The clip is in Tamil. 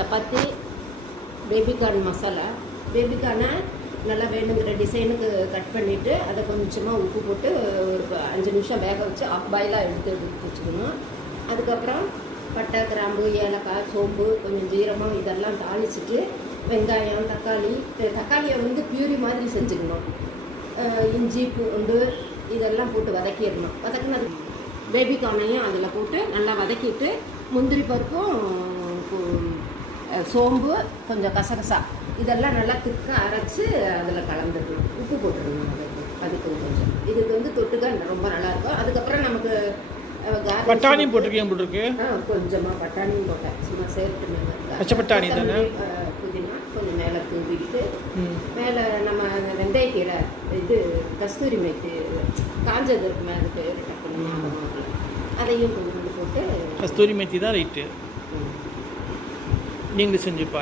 சப்பாத்தி, பேபிகார்ன் மசாலா. பேபிகார்னை நல்லா வேணுங்கிற டிசைனுக்கு கட் பண்ணிவிட்டு அதை கொஞ்சமாக உப்பு போட்டு ஒரு 5 நிமிஷம் வேக வச்சு ஆஃப் பாயிலாக எடுத்து வச்சுக்கணும். அதுக்கப்புறம் பட்டை, கிராம்பு, ஏலக்காய், சோம்பு, கொஞ்சம் ஜீரகம் இதெல்லாம் தாளிச்சிட்டு வெங்காயம், தக்காளியை வந்து பியூரி மாதிரி செஞ்சுக்கணும். இஞ்சி, பூண்டு இதெல்லாம் போட்டு வதக்கிடணும். வதக்கினது பேபிகார்னையும் அதில் போட்டு நல்லா வதக்கிட்டு முந்திரி பருப்பும் சோம்பு, கொஞ்சம் கசகசா இதெல்லாம் நல்லா திக்காக அரைச்சி அதில் கலந்துடணும். உப்பு போட்டுடணும் அதுக்கு கொஞ்சம். இதுக்கு வந்து தொட்டுக்க ரொம்ப நல்லாயிருக்கும். அதுக்கப்புறம் நமக்கு பட்டாணியும் போட்டிருக்கு. கொஞ்சமாக பட்டாணியும் போட்டேன், சும்மா சேர்த்து பச்சை பட்டாணி தானே. புதினா கொஞ்சம் மேலே தூவிக்கிட்டு மேலே நம்ம வெந்தயக்கீரை இது கஸ்தூரி மேத்தி காஞ்சது இருக்குமே அதுக்கு அதையும் கொஞ்சம் போட்டு. கஸ்தூரி மேத்தி தான் ரைட்டு. நீங்கள் செஞ்சு பாருங்க.